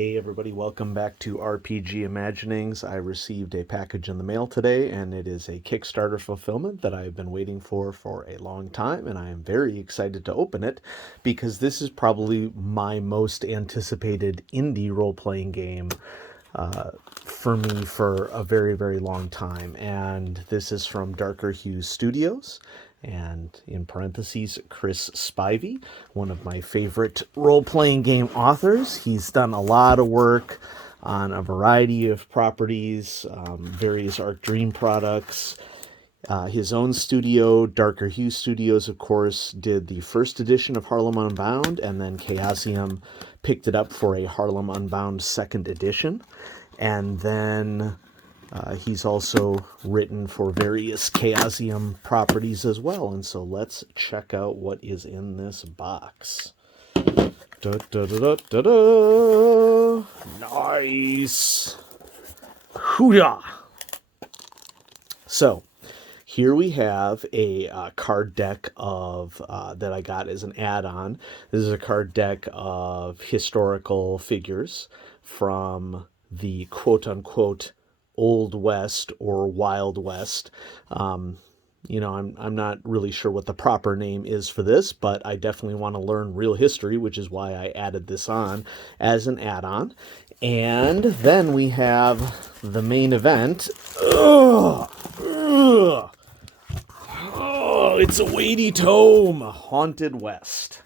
Hey everybody, welcome back to RPG Imaginings. I received a package in the mail today, and it is a Kickstarter fulfillment that I've been waiting for a long time, and I am very excited to open it because this is probably my most anticipated indie role-playing game for me for a very, very long time. And this is from Darker Hues Studios, and in parentheses, Chris Spivey, one of my favorite role-playing game authors. He's done a lot of work on a variety of properties, various Arc Dream products. His own studio, Darker Hues Studios, of course, did the first edition of Harlem Unbound, and then Chaosium picked it up for a Harlem Unbound second edition. And then he's also written for various Chaosium properties as well. And so let's check out what is in this box. Da, da, da, da, da, da. Nice. Hooyah! So, here we have a card deck of that I got as an add-on. This is a card deck of historical figures from the quote-unquote Old West or Wild West. I'm not really sure what the proper name is for this, but I definitely want to learn real history, which is why I added this on as an add-on. And then we have the main event. Ugh! Ugh! Oh, it's a weighty tome, Haunted West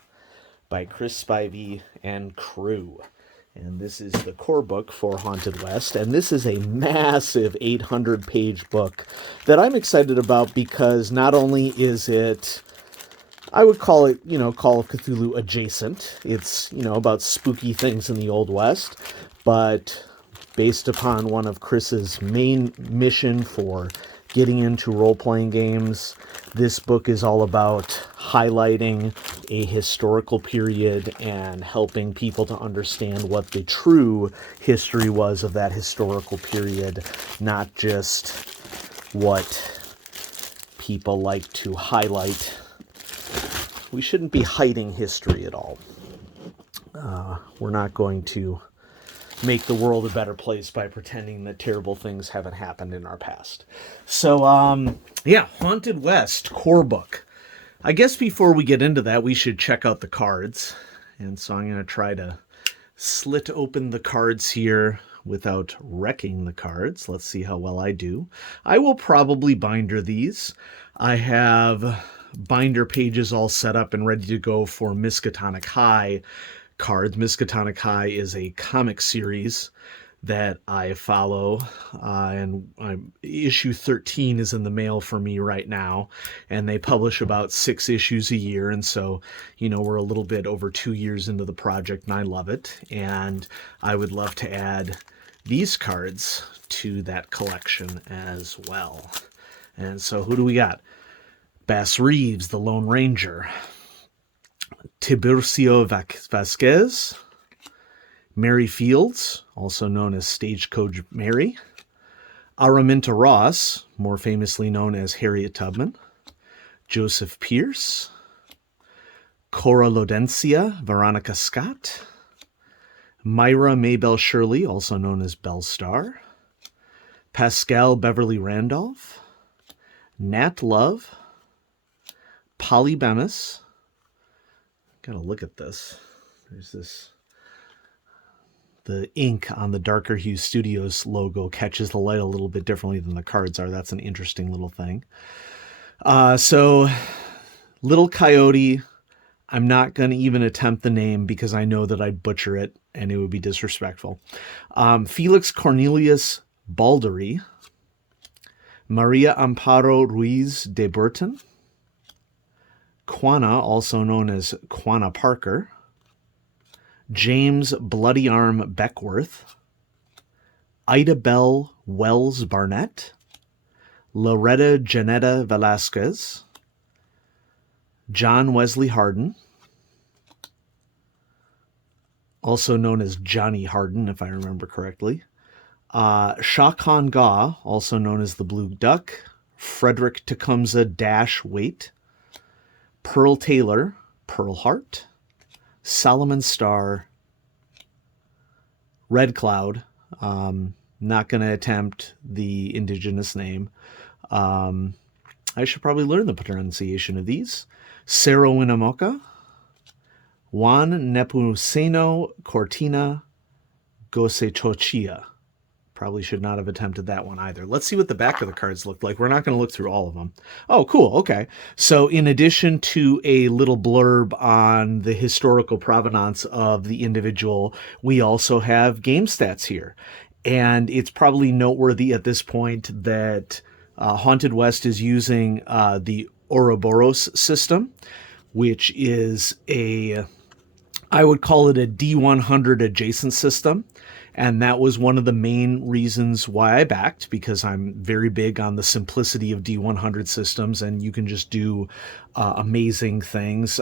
by Chris Spivey and crew. And this is the core book for Haunted West. And this is a massive 800-page book that I'm excited about because not only is it, I would call it, Call of Cthulhu adjacent. It's, about spooky things in the Old West. But based upon one of Chris's main mission for getting into role-playing games, this book is all about highlighting a historical period and helping people to understand what the true history was of that historical period, not just what people like to highlight. We shouldn't be hiding history at all. We're not going to make the world a better place by pretending that terrible things haven't happened in our past. So, Haunted West core book. I guess before we get into that, we should check out the cards. And so I'm going to try to slit open the cards here without wrecking the cards. Let's see how well I do. I will probably binder these. I have binder pages all set up and ready to go for Miskatonic High cards. Miskatonic High is a comic series that I follow, and issue 13 is in the mail for me right now, and they publish about 6 issues a year, and so, we're a little bit over 2 years into the project, and I love it, and I would love to add these cards to that collection as well. And so who do we got? Bass Reeves, the Lone Ranger. Tiburcio Vasquez, Mary Fields, also known as Stagecoach Mary, Araminta Ross, more famously known as Harriet Tubman, Joseph Pierce, Cora Lodencia, Veronica Scott, Myra Maybelle Shirley, also known as Belle Starr, Pascal Beverly Randolph, Nat Love, Polly Bemis. Gotta look at this. There's this. The ink on the Darker Hues Studios logo catches the light a little bit differently than the cards are. That's an interesting little thing. So, Little Coyote, I'm not going to even attempt the name because I know that I'd butcher it and it would be disrespectful. Felix Cornelius Baldery, Maria Amparo Ruiz de Burton, Quanah, also known as Quanah Parker, James Bloody Arm Beckworth, Ida Bell Wells Barnett, Loretta Janetta Velasquez, John Wesley Harden, also known as Johnny Harden, if I remember correctly, Shah Khan Gaw, also known as the Blue Duck, Frederick Tecumseh Dash Waite, Pearl Taylor, Pearl Hart, Solomon Starr, Red Cloud. Not going to attempt the indigenous name. I should probably learn the pronunciation of these. Serowinamoka, Juan Nepomuceno Cortina Gosechochia. Probably should not have attempted that one either. Let's see what the back of the cards look like. We're not going to look through all of them. Oh, cool. Okay. So in addition to a little blurb on the historical provenance of the individual, we also have game stats here. And it's probably noteworthy at this point that Haunted West is using the Ouroboros system, which is I would call it a D100 adjacent system. And that was one of the main reasons why I backed, because I'm very big on the simplicity of D100 systems, and you can just do amazing things.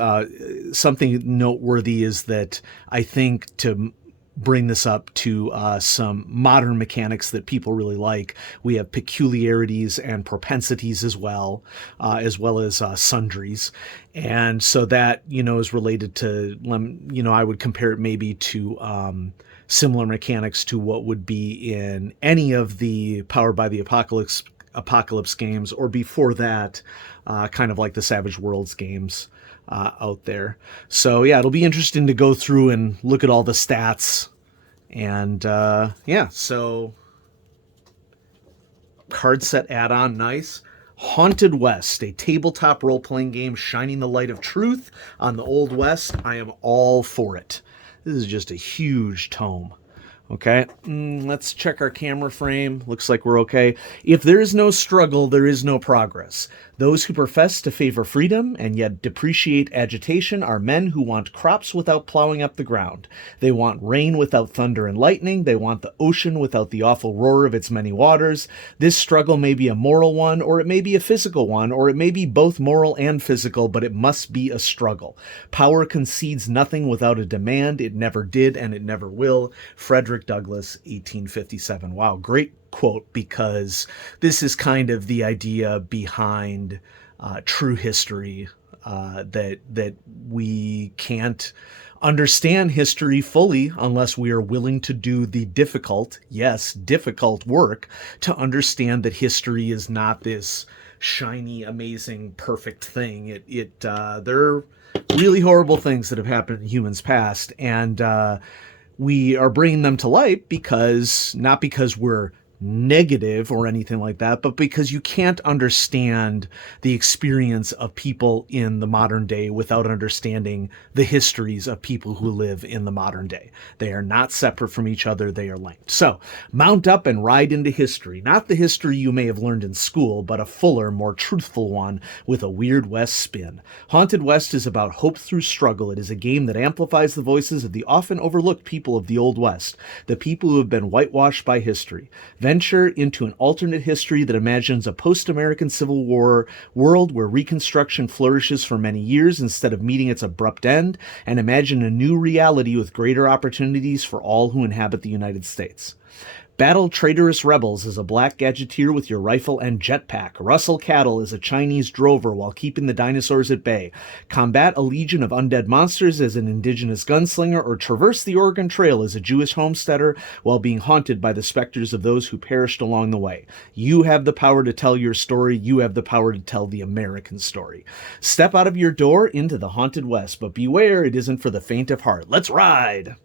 Something noteworthy is that I think to bring this up to some modern mechanics that people really like, we have peculiarities and propensities as well as sundries. And so that, is related to, I would compare it maybe to similar mechanics to what would be in any of the Powered by the Apocalypse games, or before that, kind of like the Savage Worlds games out there. So yeah, it'll be interesting to go through and look at all the stats. And so card set add-on, nice. Haunted West, a tabletop role-playing game shining the light of truth on the Old West. I am all for it. This is just a huge tome. Okay, let's check our camera frame. Looks like we're okay. If there is no struggle, there is no progress. Those who profess to favor freedom and yet depreciate agitation are men who want crops without plowing up the ground. They want rain without thunder and lightning. They want the ocean without the awful roar of its many waters. This struggle may be a moral one, or it may be a physical one, or it may be both moral and physical, but it must be a struggle. Power concedes nothing without a demand. It never did, and it never will. Frederick Douglass, 1857. Wow, great quote, because this is kind of the idea behind true history, that we can't understand history fully unless we are willing to do the difficult work to understand that history is not this shiny, amazing, perfect thing. There are really horrible things that have happened in humans past, and we are bringing them to light not because we're negative or anything like that, but because you can't understand the experience of people in the modern day without understanding the histories of people who live in the modern day. They are not separate from each other. They are linked. So mount up and ride into history, not the history you may have learned in school, but a fuller, more truthful one with a Weird West spin. Haunted West is about hope through struggle. It is a game that amplifies the voices of the often overlooked people of the Old West, the people who have been whitewashed by history. Venture into an alternate history that imagines a post-American Civil War world where Reconstruction flourishes for many years instead of meeting its abrupt end, and imagine a new reality with greater opportunities for all who inhabit the United States. Battle traitorous rebels as a black gadgeteer with your rifle and jetpack. Rustle cattle as a Chinese drover while keeping the dinosaurs at bay. Combat a legion of undead monsters as an indigenous gunslinger, or traverse the Oregon Trail as a Jewish homesteader while being haunted by the specters of those who perished along the way. You have the power to tell your story. You have the power to tell the American story. Step out of your door into the Haunted West, but beware, it isn't for the faint of heart. Let's ride!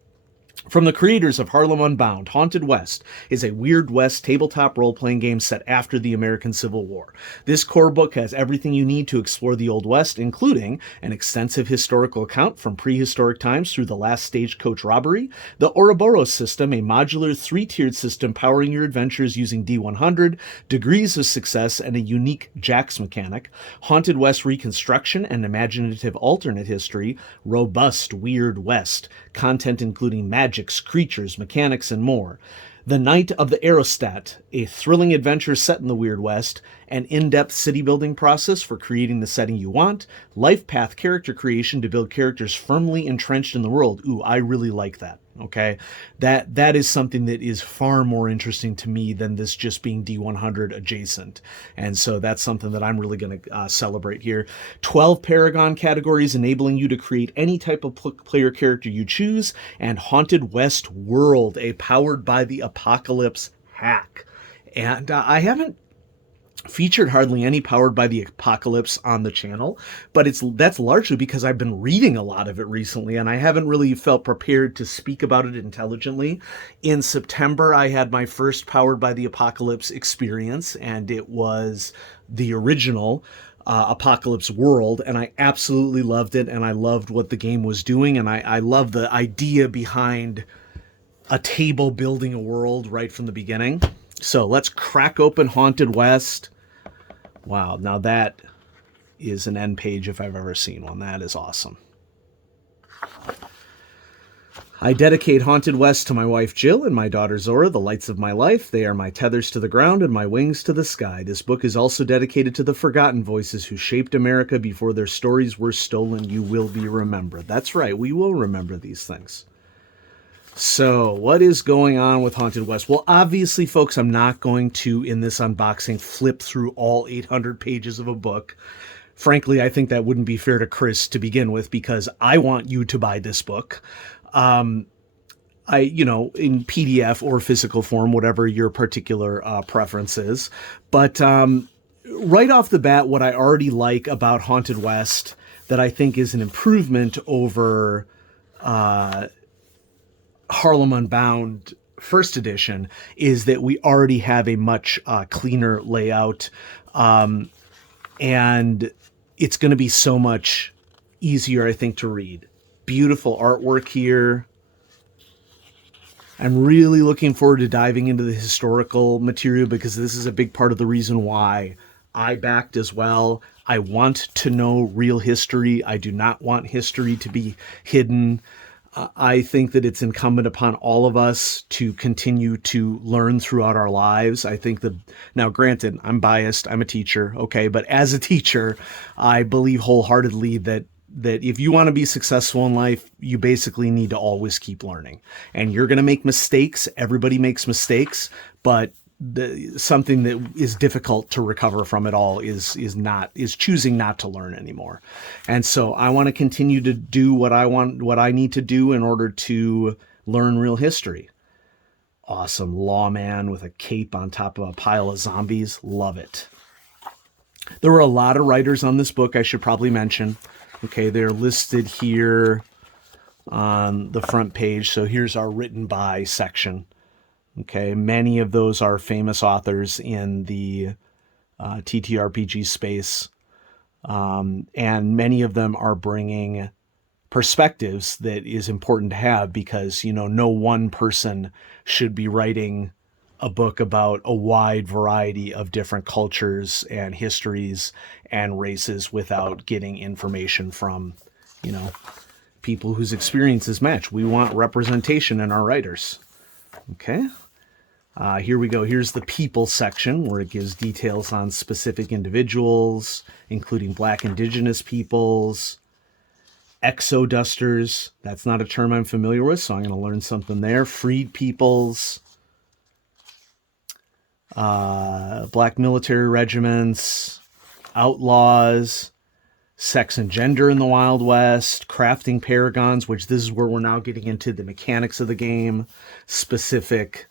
From the creators of Harlem Unbound, Haunted West is a Weird West tabletop role-playing game set after the American Civil War. This core book has everything you need to explore the Old West, including an extensive historical account from prehistoric times through the last stagecoach robbery, the Ouroboros system, a modular 3-tiered system powering your adventures using D100, degrees of success, and a unique Jax mechanic, Haunted West Reconstruction and imaginative alternate history, robust Weird West, content including magics, creatures, mechanics, and more. The Night of the Aerostat, a thrilling adventure set in the Weird West, an in-depth city-building process for creating the setting you want, life path character creation to build characters firmly entrenched in the world. Ooh, I really like that. Okay, that is something that is far more interesting to me than this just being D100 adjacent, and so that's something that I'm really going to celebrate here. 12 Paragon categories enabling you to create any type of player character you choose, and Haunted West World, a powered by the apocalypse hack. And I haven't featured hardly any powered by the apocalypse on the channel, but that's largely because I've been reading a lot of it recently and I haven't really felt prepared to speak about it intelligently. In September, I had my first powered by the apocalypse experience, and it was the original Apocalypse World, and I absolutely loved it, and I loved what the game was doing, and I love the idea behind a table building a world right from the beginning. So let's crack open Haunted West. Wow, now that is an end page if I've ever seen one. That is awesome. I dedicate Haunted West to my wife Jill and my daughter Zora, the lights of my life. They are my tethers to the ground and my wings to the sky. This book is also dedicated to the forgotten voices who shaped America before their stories were stolen. You will be remembered. That's right, we will remember these things. So, what is going on with Haunted West? Well, obviously, folks, I'm not going to, in this unboxing, flip through all 800 pages of a book. Frankly, I think that wouldn't be fair to Chris to begin with, because I want you to buy this book. In PDF or physical form, whatever your particular preference is. But right off the bat, what I already like about Haunted West that I think is an improvement over Harlem Unbound first edition is that we already have a much cleaner layout, and it's going to be so much easier, I think, to read. Beautiful artwork here. I'm really looking forward to diving into the historical material, because this is a big part of the reason why I backed as well. I want to know real history. I do not want history to be hidden. I think that it's incumbent upon all of us to continue to learn throughout our lives. I think that, now granted, I'm biased, I'm a teacher, okay, but as a teacher, I believe wholeheartedly that if you want to be successful in life, you basically need to always keep learning. And you're going to make mistakes. Everybody makes mistakes, but something that is difficult to recover from it all is choosing not to learn anymore. And so I want to continue to do what I need to do in order to learn real history. Awesome lawman with a cape on top of a pile of zombies. Love it. There were a lot of writers on this book, I should probably mention. Okay, they're listed here on the front page. So here's our written by section. Okay, many of those are famous authors in the TTRPG space, and many of them are bringing perspectives that is important to have, because, no one person should be writing a book about a wide variety of different cultures and histories and races without getting information from, people whose experiences match. We want representation in our writers. Okay. Here we go. Here's the people section, where it gives details on specific individuals, including Black Indigenous peoples, exodusters. That's not a term I'm familiar with, so I'm going to learn something there. Freed peoples, Black military regiments, outlaws, sex and gender in the Wild West, crafting paragons, which this is where we're now getting into the mechanics of the game, specific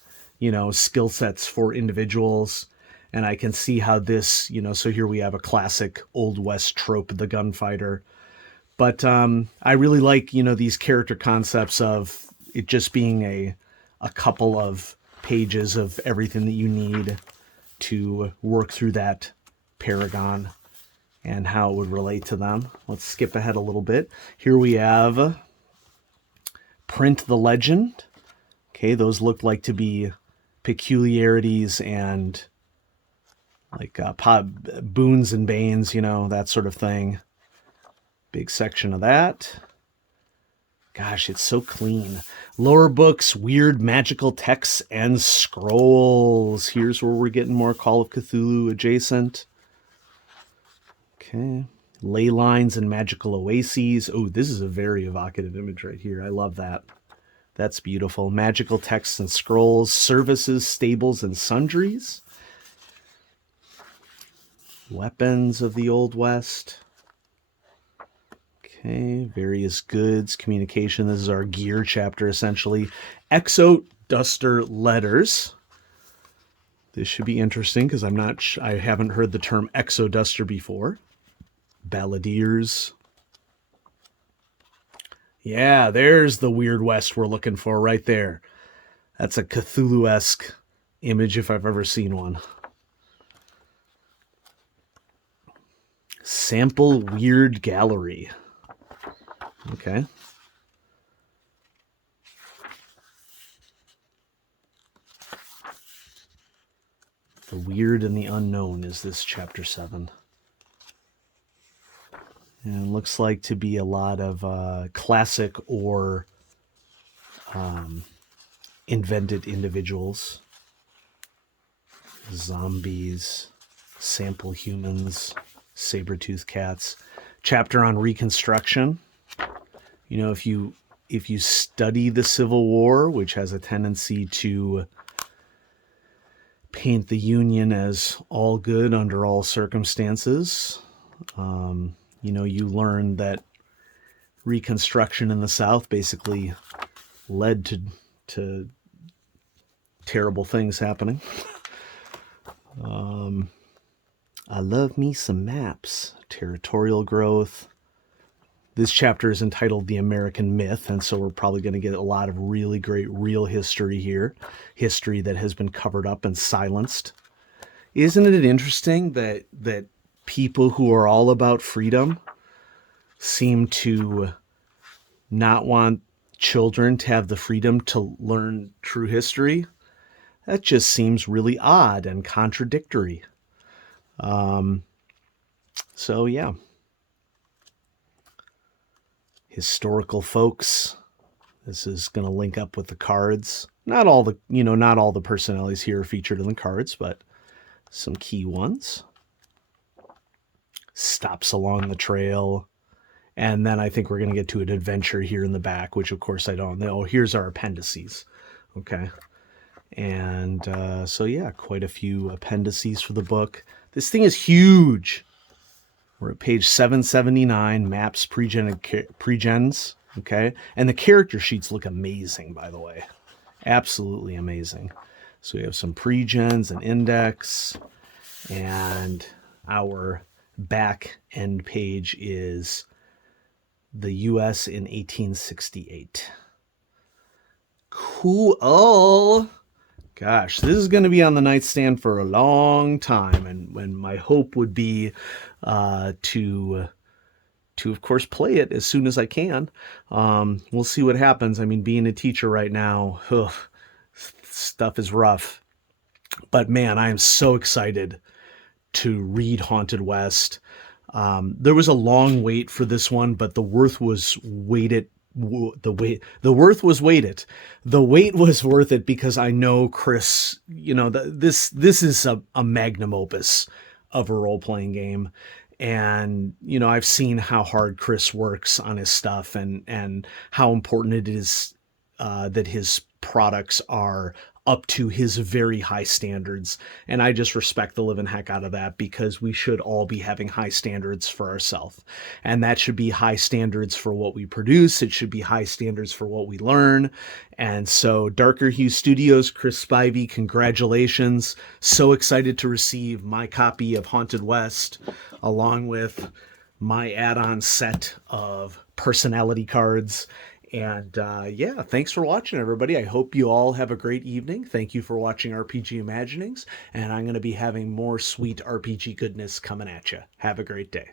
skill sets for individuals. And I can see how this, so here we have a classic Old West trope of the gunfighter. But I really like, these character concepts of it just being a couple of pages of everything that you need to work through that paragon and how it would relate to them. Let's skip ahead a little bit. Here we have Print the Legend. Okay, those look like to be peculiarities and like boons and banes, that sort of thing. Big section of that. Gosh, it's so clean. Lower books, weird magical texts and scrolls. Here's where we're getting more Call of Cthulhu adjacent. Okay. Ley lines and magical oases. Oh, this is a very evocative image right here. I love that. That's beautiful. Magical texts and scrolls, services, stables, and sundries. Weapons of the Old West. Okay, various goods, communication. This is our gear chapter, essentially. Exoduster letters. This should be interesting because I haven't heard the term exoduster before. Balladeers. Yeah, there's the Weird West we're looking for right there. That's a Cthulhu-esque image if I've ever seen one. Sample Weird Gallery. Okay. The Weird and the Unknown is this chapter 7. And it looks like to be a lot of classic or invented individuals. Zombies, sample humans, saber-toothed cats. Chapter on Reconstruction. You know, if you study the Civil War, which has a tendency to paint the Union as all good under all circumstances, you know, you learn that Reconstruction in the South basically led to terrible things happening. I love me some maps. Territorial growth. This chapter is entitled The American Myth, and so we're probably going to get a lot of really great real history here. History that has been covered up and silenced. Isn't it interesting that people who are all about freedom seem to not want children to have the freedom to learn true history? That just seems really odd and contradictory. So yeah. Historical folks. This is going to link up with the cards. Not all the personalities here are featured in the cards, but some key ones. Stops along the trail. And then I think we're going to get to an adventure here in the back, which of course I don't know. Here's our appendices. Okay. And so yeah, quite a few appendices for the book. This thing is huge. We're at page 779, maps, pregens, okay? And the character sheets look amazing, by the way. Absolutely amazing. So we have some pregens and index, and our back end page is the U.S. in 1868. Cool. Gosh, this is going to be on the nightstand for a long time, and when my hope would be to of course play it as soon as I can. We'll see what happens. I mean, being a teacher right now, stuff is rough. But man, I am so excited to read Haunted West. There was a long wait for this one, but the worth was weighted. The wait was worth it because I know Chris, you know, this is a magnum opus of a role-playing game. And, you know, I've seen how hard Chris works on his stuff and how important it is that his products are up to his very high standards. And I just respect the living heck out of that, because we should all be having high standards for ourselves. And that should be high standards for what we produce. It should be high standards for what we learn. And so Darker Hue Studios, Chris Spivey, congratulations. So excited to receive my copy of Haunted West, along with my add-on set of personality cards. And yeah, thanks for watching, everybody. I hope you all have a great evening. Thank you for watching RPG Imaginings, and I'm going to be having more sweet RPG goodness coming at you. Have a great day.